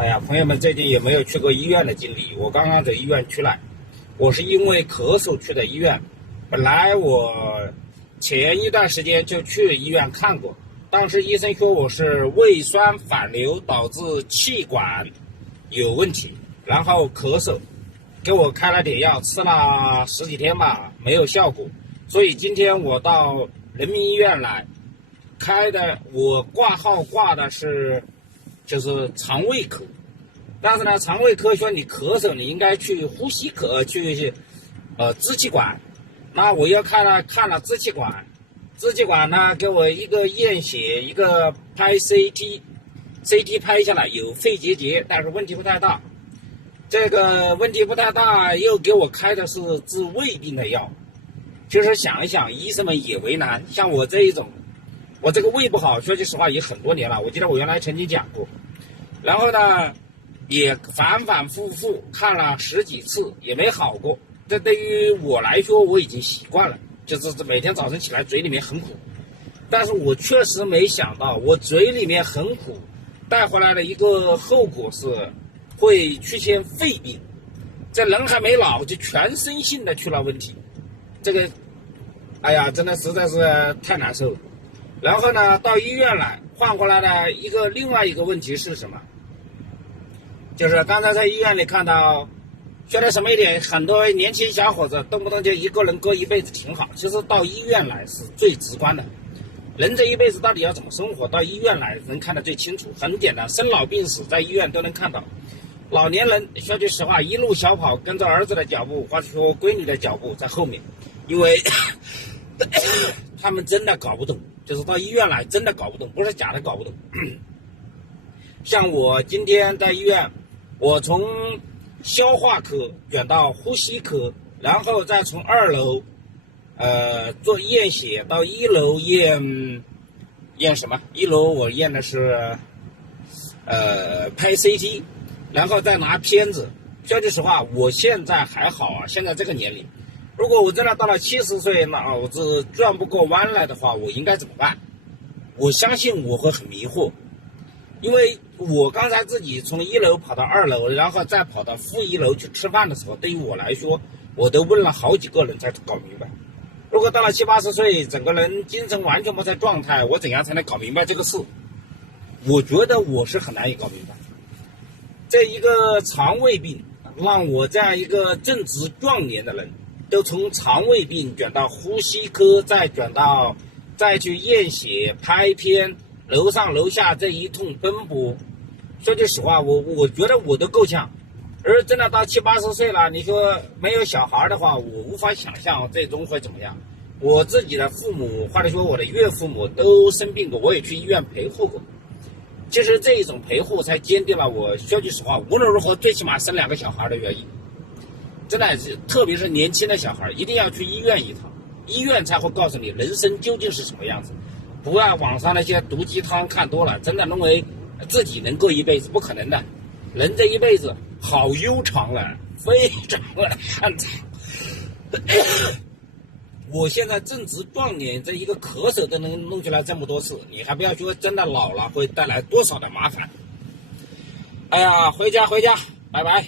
哎呀，朋友们最近有没有去过医院的经历？我刚刚在医院去了，我是因为咳嗽去的医院。本来我前一段时间就去医院看过，当时医生说我是胃酸反流导致气管有问题，然后咳嗽，给我开了点药，吃了十几天吧，没有效果。所以今天我到人民医院来，开的我挂号挂的是就是肠胃科，但是呢，肠胃科说你咳嗽，你应该去呼吸科去支气管。那我又看了支气管，支气管呢给我一个验血，一个拍 CT 拍下来有肺结节，但是问题不太大。这个问题不太大，又给我开的是治胃病的药。其实想一想，医生们也为难，像我这一种，我这个胃不好，说句实话也很多年了，我记得我原来曾经讲过。然后呢，也反反复复看了十几次，也没好过。这对于我来说，我已经习惯了，就是每天早晨起来嘴里面很苦。但是我确实没想到，我嘴里面很苦，带回来的一个后果是会出现肺病。这人还没老，就全身性的出了问题。这个，哎呀，真的实在是太难受了。然后呢，到医院来，换过来的另外一个问题是什么？就是刚才在医院里看到，说的什么一点，很多年轻小伙子动不动就一个人过一辈子挺好。其实到医院来是最直观的，人这一辈子到底要怎么生活，到医院来能看得最清楚。很简单，生老病死在医院都能看到。老年人说句实话，一路小跑，跟着儿子的脚步，或者说闺女的脚步在后面，因为他们真的搞不懂，就是到医院来真的搞不懂，不是假的搞不懂。像我今天在医院，我从消化科转到呼吸科，然后再从2楼做验血到1楼验什么？1楼我验的是拍 CT， 然后再拿片子。说句实话，我现在还好啊，现在这个年龄，如果我真的到了70岁，脑子转不过弯来的话，我应该怎么办？我相信我会很迷惑，因为我刚才自己从1楼跑到2楼，然后再跑到负1楼去吃饭的时候，对于我来说，我都问了好几个人才搞明白。如果到了70、80岁，整个人精神完全不在状态，我怎样才能搞明白这个事？我觉得我是很难以搞明白。这一个肠胃病，让我这样一个正值壮年的人，都从肠胃病转到呼吸科，再去验血、拍片，楼上楼下这一通奔波。说句实话，我觉得我都够呛。而真的到70、80岁了，你说没有小孩的话，我无法想象最终会怎么样。我自己的父母，或者说我的岳父母都生病过，我也去医院陪护过。其实这一种陪护才坚定了我，说句实话，无论如何最起码生2个小孩的原因。真的是，特别是年轻的小孩，一定要去医院一趟，医院才会告诉你人生究竟是什么样子。不要网上那些毒鸡汤看多了，真的认为自己能过一辈子，不可能的。人这一辈子好悠长了，非常的漫长。我现在正值壮年，这一个咳嗽都能弄出来这么多事，你还不要说真的老了会带来多少的麻烦。哎呀，回家，拜拜。